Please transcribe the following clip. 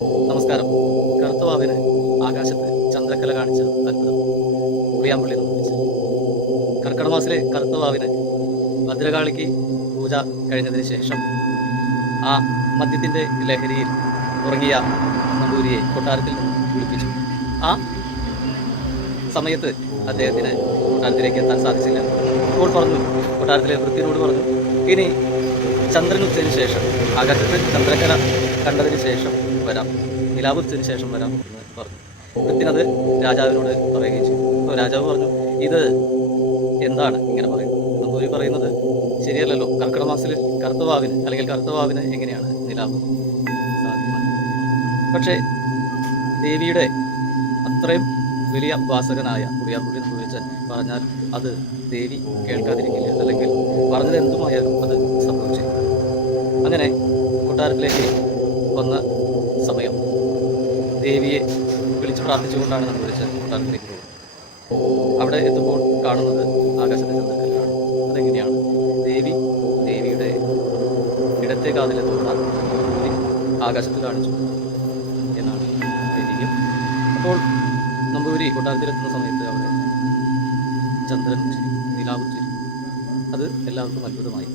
നമസ്കാരം. കറുത്തവാവിന് ആകാശത്ത് ചന്ദ്രക്കല കാണിച്ച അത്ഭുതം. ഉറിയാമ്പള്ളി നിർമ്മിച്ചു. കർക്കിടക മാസത്തിലെ കറുത്തവാവിന് ഭദ്രകാളിക്ക് പൂജ കഴിഞ്ഞതിന് ശേഷം ആ മദ്യത്തിൻ്റെ ലഹരിയിൽ ഉറങ്ങിയ നമ്പൂരിയെ കൊട്ടാരത്തിൽ നിന്ന് വിളിപ്പിച്ചു. ആ സമയത്ത് അദ്ദേഹത്തിന് കൊട്ടാരത്തിലേക്ക് എത്താൻ സാധിച്ചില്ല. അപ്പോൾ പറഞ്ഞു, കൊട്ടാരത്തിലെ വൃത്തിനോട് പറഞ്ഞു, ഇനി ചന്ദ്രൻ ഉച്ചതിന് ശേഷം, ആകാശത്ത് ചന്ദ്രക്കല കണ്ടതിന് ശേഷം വരാം, നിലാവ് ഉച്ചതിന് ശേഷം വരാം എന്ന് പറഞ്ഞു. വൃത്തിനത് രാജാവിനോട് പറയുകയും ചെയ്തു. അപ്പോൾ രാജാവ് പറഞ്ഞു, ഇത് എന്താണ് ഇങ്ങനെ പറയുന്നത്? നമ്പൂരി പറയുന്നത് ശരിയല്ലല്ലോ. കർക്കിടക മാസത്തിൽ കറുത്തവാവിന് അല്ലെങ്കിൽ കറുത്തവാവിന് എങ്ങനെയാണ് നിലാവ് സാധ്യമാണ്? പക്ഷേ ദേവിയുടെ അത്രയും വലിയ ഉപാസകനായ ഉറിയാമ്പുള്ളി നമ്പൂതിരിച്ചൻ പറഞ്ഞാൽ അത് ദേവി കേൾക്കാതിരിക്കില്ല, അല്ലെങ്കിൽ പറഞ്ഞത് എന്തുമായാലും അത് സംഭവിച്ചു. അങ്ങനെ കൊട്ടാരത്തിലേക്ക് വന്ന സമയം ദേവിയെ വിളിച്ചു പ്രാർത്ഥിച്ചുകൊണ്ടാണ് നമ്പൂതിരിച്ചൻ കൊട്ടാരത്തിലേക്ക് പോകുന്നത്. അവിടെ എത്തുമ്പോൾ കാണുന്നത് ആകാശത്തെ ചന്ദ്രക്കല്ലാണ്. അതെങ്ങനെയാണ്? ദേവിയുടെ ഇടത്തെ കാതിലെ തോന്നാൻ നമ്പൂതിരി ആകാശത്ത് കാണിച്ചു എന്നാണ് ഐതിഹ്യം. അപ്പോൾ നമ്പൂതിരി കൊട്ടാരത്തിലെത്തുന്ന സമയത്ത് അവിടെ ചന്ദ്രൻ ഉച്ചിരി, നിലാവ് ഉച്ചിരി. അത് എല്ലാവർക്കും അത്ഭുതമായി.